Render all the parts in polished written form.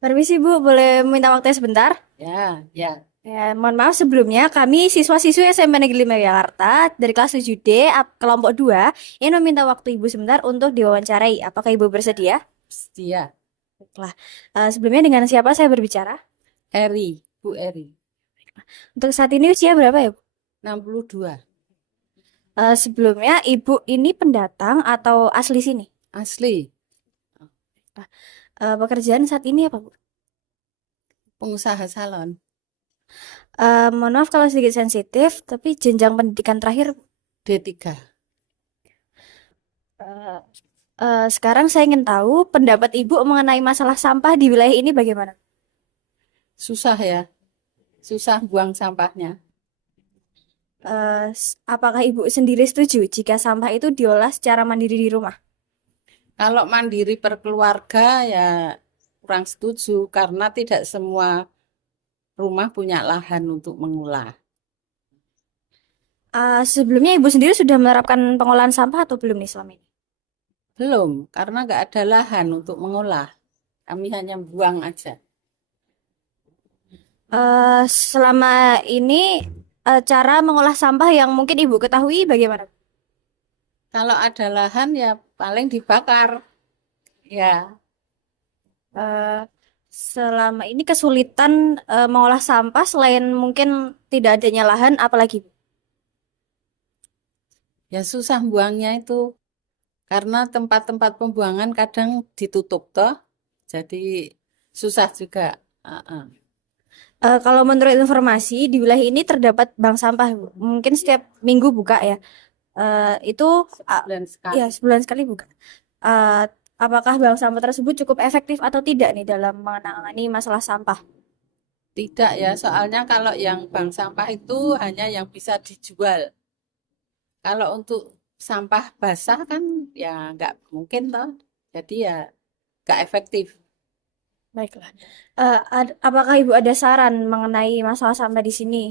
Permisi Bu, boleh minta waktunya sebentar? Ya, ya. Ya, mohon maaf sebelumnya kami siswa-siswi SMP Negeri 5 Jakarta dari kelas 7D kelompok 2 ingin meminta waktu Ibu sebentar untuk diwawancarai. Apakah Ibu bersedia? Setia. Baiklah. Sebelumnya dengan siapa saya berbicara? Eri, Bu Eri. Untuk saat ini usia berapa ya, Bu? 62. Sebelumnya Ibu ini pendatang atau asli sini? Asli. Pekerjaan saat ini apa, Bu? Pengusaha salon. Mohon maaf kalau sedikit sensitif, tapi jenjang pendidikan terakhir. D3. eh, Sekarang saya ingin tahu pendapat Ibu mengenai masalah sampah di wilayah ini bagaimana? Susah ya. Susah buang sampahnya. Apakah Ibu sendiri setuju jika sampah itu diolah secara mandiri di rumah? Kalau mandiri per keluarga ya kurang setuju karena tidak semua rumah punya lahan untuk mengolah. Sebelumnya Ibu sendiri sudah menerapkan pengolahan sampah atau belum nih selama ini? Belum, karena nggak ada lahan untuk mengolah. Kami hanya buang aja. Selama ini cara mengolah sampah yang mungkin Ibu ketahui bagaimana? Kalau ada lahan ya paling dibakar. Ya, Eh, Selama ini kesulitan mengolah sampah selain mungkin tidak adanya lahan, apalagi Bu? ya susah buangnya itu. Karena tempat-tempat pembuangan kadang ditutup toh, jadi susah juga. Heeh. Kalau menurut informasi di wilayah ini terdapat bank sampah, Bu. Mungkin setiap minggu buka ya. Itu Dan ya sekali sebulan sekali buka. Eh, apakah bank sampah tersebut cukup efektif atau tidak nih dalam menangani masalah sampah? tidak ya, soalnya kalau yang bank sampah itu hanya yang bisa dijual. Kalau untuk sampah basah kan ya nggak mungkin toh, jadi ya nggak efektif. Baiklah. Apakah Ibu ada saran mengenai masalah sampah di sini?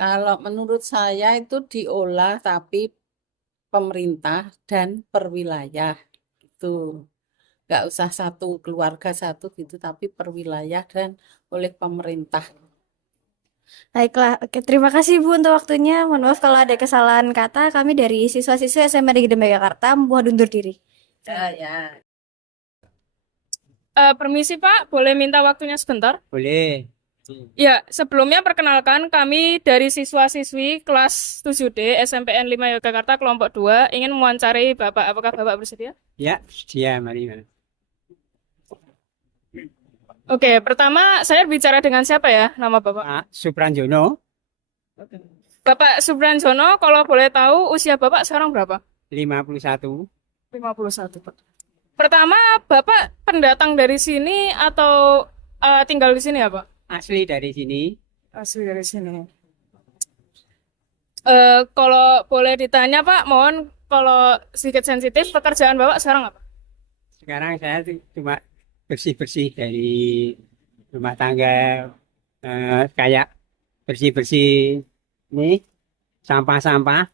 Kalau menurut saya itu diolah tapi pemerintah dan per wilayah itu. Nggak usah satu keluarga satu gitu, tapi per wilayah dan oleh pemerintah. Baiklah, oke, terima kasih Bu untuk waktunya. Mohon maaf kalau ada kesalahan kata. Kami dari siswa-siswa SMA Negeri Demang Jakarta mohon undur diri. Ya, ya. Permisi Pak, boleh minta waktunya sebentar? Boleh. Ya, sebelumnya perkenalkan kami dari siswa-siswi kelas 7D SMPN 5 Yogyakarta kelompok 2 ingin mewawancarai Bapak. Apakah Bapak bersedia? Ya, sedia, mari. Oke, pertama saya bicara dengan siapa ya nama Bapak? Pak Supranjono, Bapak Subranjono, kalau boleh tahu usia Bapak sekarang berapa? 51. 51, Pak. Pertama, Bapak pendatang dari sini atau tinggal di sini ya, Pak? Asli dari sini. Asli dari sini. Kalau boleh ditanya Pak, mohon kalau sedikit sensitif, pekerjaan Bapak sekarang apa? Sekarang saya cuma bersih-bersih dari rumah tangga, kayak bersih-bersih ini sampah-sampah.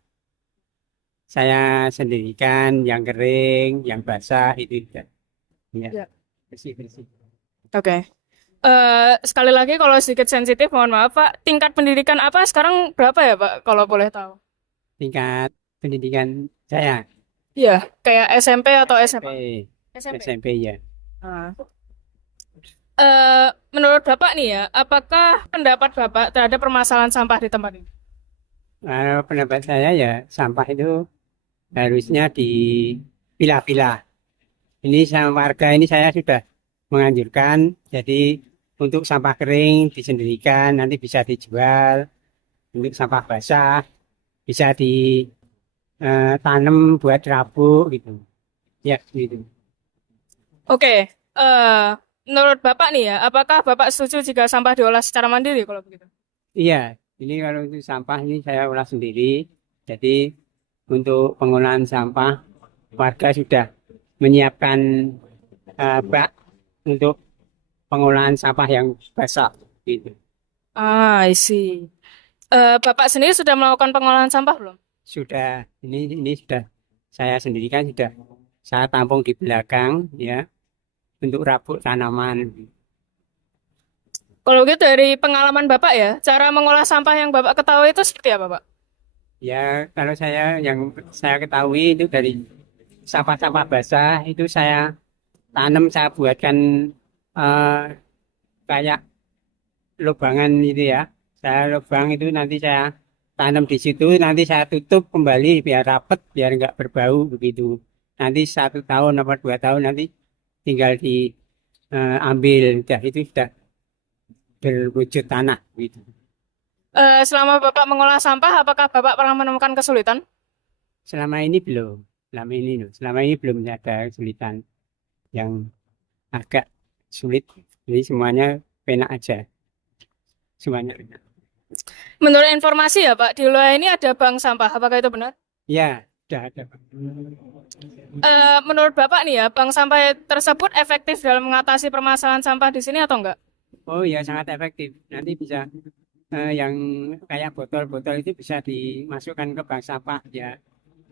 Saya sendirikan yang kering, yang basah itu juga. Ya, Ya. bersih-bersih. Oke. Sekali lagi kalau sedikit sensitif, mohon maaf Pak. Tingkat pendidikan apa sekarang berapa ya Pak, kalau boleh tahu? Tingkat pendidikan saya Iya, kayak SMP atau SMA? SMP, SMP. SMP ya. Ah. Menurut Bapak nih ya, apakah pendapat Bapak terhadap permasalahan sampah di tempat ini? Pendapat saya ya sampah itu harusnya dipilah-pilah. Ini sama warga ini saya sudah menganjurkan, jadi untuk sampah kering disendirikan, nanti bisa dijual. Untuk sampah basah bisa ditanam buat rabuk gitu. Ya, gitu. Oke, menurut Bapak nih ya, apakah Bapak setuju jika sampah diolah secara mandiri kalau begitu? Iya, ini kalau untuk sampah ini saya olah sendiri. Jadi untuk pengolahan sampah warga sudah menyiapkan bak untuk pengolahan sampah yang basah gitu. I see. Bapak sendiri sudah melakukan pengolahan sampah belum? Sudah ini sudah saya sendiri kan sudah saya tampung di belakang ya untuk rabuk tanaman. Kalau gitu dari pengalaman Bapak ya, cara mengolah sampah yang Bapak ketahui itu seperti apa, Pak? Ya kalau saya yang saya ketahui itu dari sampah-sampah basah itu saya tanam, saya buatkan eh, kayak lubangan itu ya. Saya lubang itu nanti saya tanam di situ, nanti saya tutup kembali biar rapet, biar nggak berbau begitu. Nanti 1 tahun atau 2 tahun nanti tinggal diambil, dah itu sudah berwujud tanah gitu. Selama Bapak mengolah sampah, apakah Bapak pernah menemukan kesulitan? Selama ini belum, selama ini belum ada kesulitan yang agak sulit. Jadi semuanya penak aja, semuanya enak. Menurut informasi ya, Pak, di wilayah ini ada bank sampah. Apakah itu benar? Ya, sudah ada, Pak. Menurut Bapak nih ya, bank sampah tersebut efektif dalam mengatasi permasalahan sampah di sini atau enggak? Oh ya, sangat efektif. Nanti bisa yang kayak botol-botol itu bisa dimasukkan ke bank sampah ya.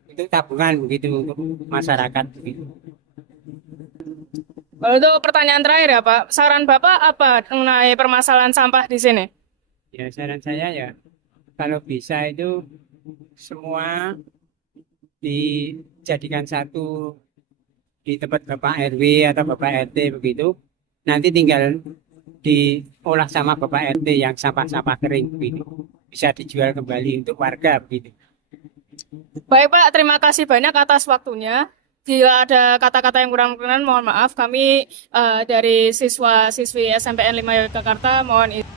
Itu tabungan begitu untuk masyarakat begitu. Kalau itu pertanyaan terakhir ya, Pak. Saran Bapak apa mengenai permasalahan sampah di sini? Ya, saran saya ya kalau bisa itu semua dijadikan satu di tempat Bapak RW atau Bapak RT begitu. Nanti tinggal diolah sama Bapak RT yang sampah-sampah kering begitu. Bisa dijual kembali untuk warga begitu. Baik, Pak. Terima kasih banyak atas waktunya. Jika ada kata-kata yang kurang berkenan, mohon maaf. Kami dari siswa-siswi SMPN 5 Yogyakarta mohon izin.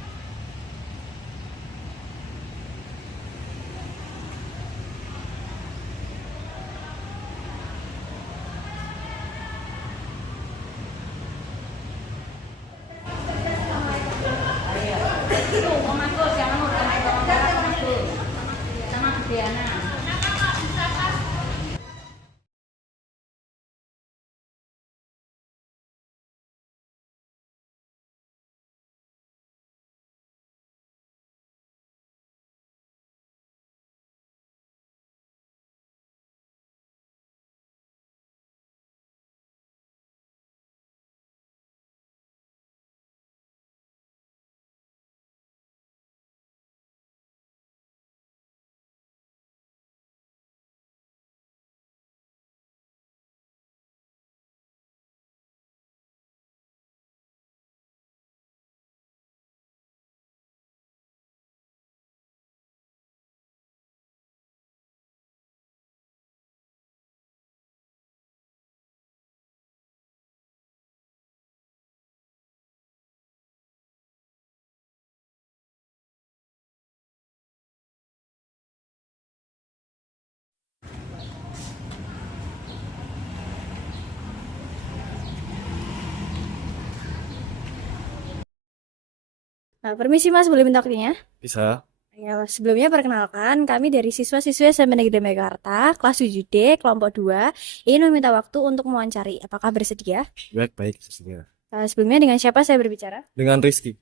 Nah, permisi Mas, boleh minta waktunya? Bisa, Ya, sebelumnya perkenalkan, kami dari siswa-siswi SMP Negeri Mekarta, kelas 7D, kelompok 2, ingin meminta waktu untuk mewawancari. Apakah bersedia? baik-baik sesuai. Sebelumnya dengan siapa saya berbicara? Dengan Rizky,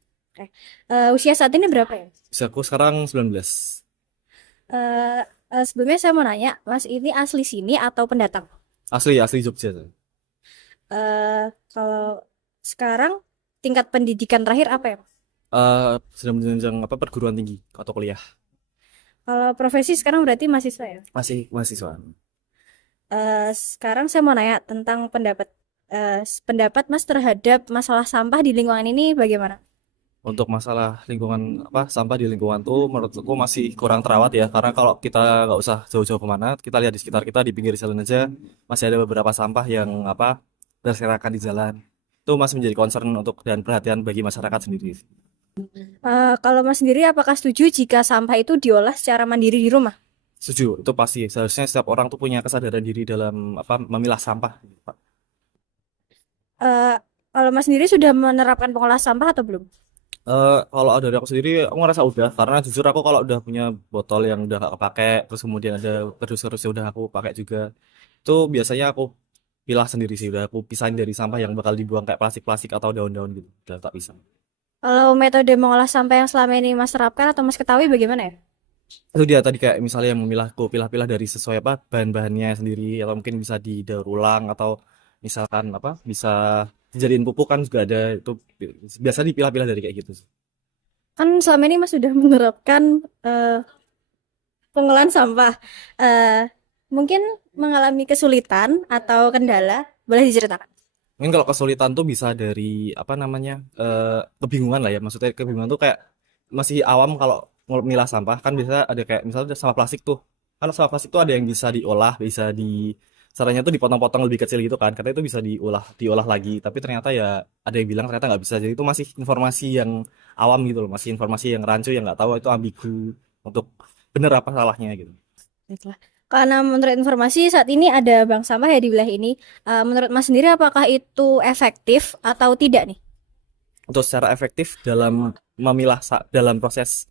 Usia saat ini berapa ya? usiaku sekarang 19. Eh, Sebelumnya saya mau nanya, Mas ini asli sini atau pendatang? Asli Jogja. Kalau sekarang tingkat pendidikan terakhir apa ya? Sedang menjenjang perguruan tinggi atau kuliah. Kalau profesi sekarang berarti mahasiswa ya? Masih mahasiswa. Sekarang saya mau nanya tentang pendapat Mas terhadap masalah sampah di lingkungan ini bagaimana? Untuk masalah lingkungan sampah di lingkungan tuh menurutku masih kurang terawat ya. Karena kalau kita nggak usah jauh-jauh kemana, kita lihat di sekitar kita di pinggir jalan aja masih ada beberapa sampah yang berserakan di jalan. Itu masih menjadi concern untuk dan perhatian bagi masyarakat sendiri. Kalau Mas sendiri apakah setuju jika sampah itu diolah secara mandiri di rumah? Setuju, itu pasti. Seharusnya setiap orang tuh punya kesadaran diri dalam memilah sampah, Pak. Kalau Mas sendiri sudah menerapkan pengolah sampah atau belum? Kalau dari aku sendiri, aku ngerasa udah, karena jujur aku kalau udah punya botol yang udah gak kepake, terus kemudian ada kardus-kardus yang udah aku pakai juga, itu biasanya aku pilah sendiri sih, udah aku pisahin dari sampah yang bakal dibuang kayak plastik-plastik atau daun-daun gitu, udah tak pisah. Kalau metode mengolah sampah yang selama ini Mas terapkan atau Mas ketahui bagaimana ya? Itu dia tadi kayak misalnya memilah pilah-pilah dari sesuai apa bahan-bahannya sendiri atau mungkin bisa didaur ulang atau misalkan apa bisa dijadiin pupuk kan juga ada itu biasa dipilah-pilah dari kayak gitu sih. Kan selama ini Mas sudah menerapkan pengolahan sampah. Eh, Mungkin mengalami kesulitan atau kendala, boleh diceritakan? Mungkin kalau kesulitan tuh bisa dari apa namanya kebingungan lah ya. Maksudnya kebingungan tuh kayak masih awam kalau milah sampah kan bisa ada kayak misalnya sampah plastik tuh. Karena sampah plastik tuh ada yang bisa diolah, bisa di caranya tuh dipotong-potong lebih kecil gitu kan. Katanya itu bisa diolah lagi. Tapi ternyata ya ada yang bilang ternyata nggak bisa. Jadi itu masih informasi yang awam gitu loh, masih informasi yang rancu yang nggak tahu itu ambigu untuk bener apa salahnya gitu. Baiklah. Karena menurut informasi saat ini ada bank sampah ya di wilayah ini. Menurut Mas sendiri apakah itu efektif atau tidak nih? Untuk secara efektif dalam memilah dalam proses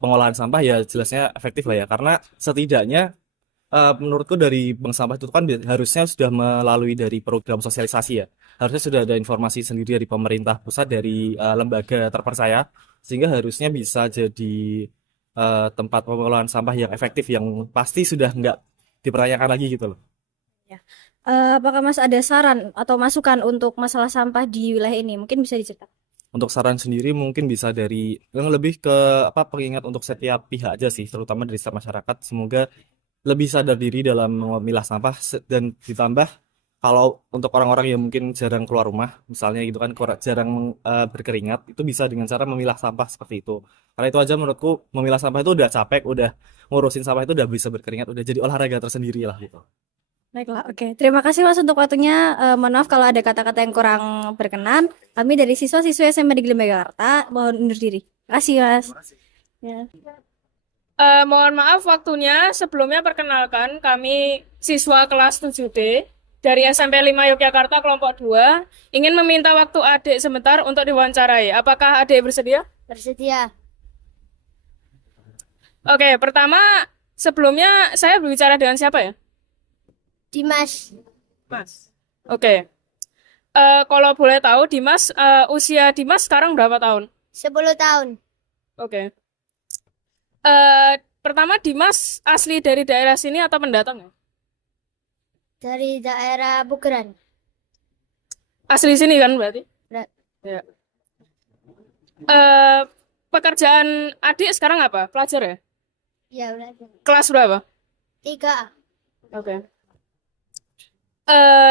pengolahan sampah ya jelasnya efektif lah ya karena setidaknya menurutku dari bank sampah itu kan harusnya sudah melalui dari program sosialisasi ya harusnya sudah ada informasi sendiri dari pemerintah pusat dari lembaga terpercaya sehingga harusnya bisa jadi tempat pengolahan sampah yang efektif yang pasti sudah nggak dipertanyakan lagi gitu loh. Ya. Apakah Mas ada saran atau masukan untuk masalah sampah di wilayah ini? Mungkin bisa diceritakan. Untuk saran sendiri mungkin bisa dari yang lebih ke apa pengingat untuk setiap pihak aja sih, terutama dari setiap masyarakat. Semoga lebih sadar diri dalam memilah sampah dan ditambah kalau untuk orang-orang yang mungkin jarang keluar rumah, misalnya gitu kan jarang berkeringat, itu bisa dengan cara memilah sampah seperti itu. Karena itu aja menurutku memilah sampah itu udah capek, udah ngurusin sampah itu udah bisa berkeringat, udah jadi olahraga tersendiri lah gitu. Baiklah, oke. Terima kasih Mas untuk waktunya. Mohon maaf kalau ada kata-kata yang kurang berkenan. Kami dari siswa-siswa SMA Negeri Megakarta mohon undur diri. Terima kasih Mas. Ya. Mohon maaf waktunya. Sebelumnya perkenalkan kami siswa kelas 7D dari SMP 5 Yogyakarta kelompok 2 ingin meminta waktu adik sebentar untuk diwawancarai. Apakah adik bersedia? Bersedia. Oke, pertama sebelumnya saya berbicara dengan siapa ya? Dimas. Mas. Oke. Kalau boleh tahu Dimas, usia Dimas sekarang berapa tahun? 10 tahun. Oke. Pertama Dimas asli dari daerah sini atau pendatang ya? Dari daerah Bukeran. Asli sini kan berarti? Berat. Ya. Pekerjaan adik sekarang apa? Pelajar ya? Ya, belajar. Kelas berapa? 3. Oke.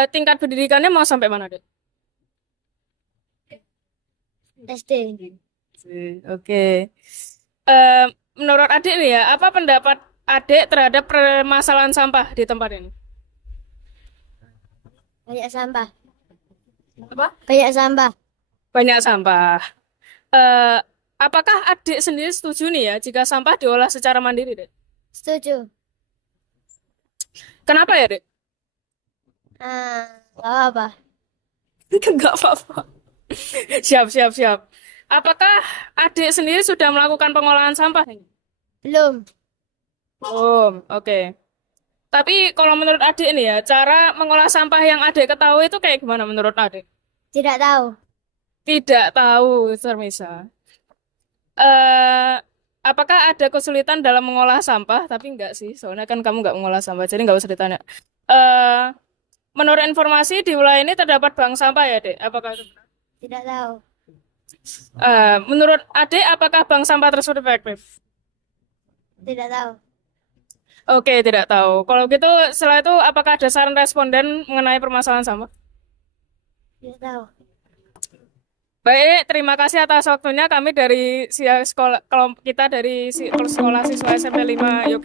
Tingkat pendidikannya mau sampai mana, Dek? SD. Oke. Menurut adik nih ya, apa pendapat adik terhadap permasalahan sampah di tempat ini? Banyak sampah. Apa? Banyak sampah. Banyak sampah. Eh, Apakah adik sendiri setuju nih ya jika sampah diolah secara mandiri, Dek? Setuju. Kenapa ya, Dek? Gak apa. Enggak apa-apa. Siap. Apakah adik sendiri sudah melakukan pengolahan sampah? Belum. Oke. Tapi kalau menurut adik nih ya, cara mengolah sampah yang adik ketahui itu kayak gimana menurut adik? Tidak tahu. Tidak tahu, Sarmisa. Eh, Apakah ada kesulitan dalam mengolah sampah? Tapi enggak sih, soalnya kan kamu nggak mengolah sampah, jadi nggak usah ditanya. Eh, Menurut informasi di wilayah ini terdapat bank sampah ya, Dek? Apakah itu benar? Tidak tahu. Menurut adik, apakah bank sampah tersebut efektif? Tidak tahu. Oke, tidak tahu. Kalau gitu, setelah itu apakah ada saran responden mengenai permasalahan sampah? Tidak tahu. Baik, terima kasih atas waktunya. Kami dari sekolah kelompok kita dari sekolah siswa SMP 5 Yogyakarta.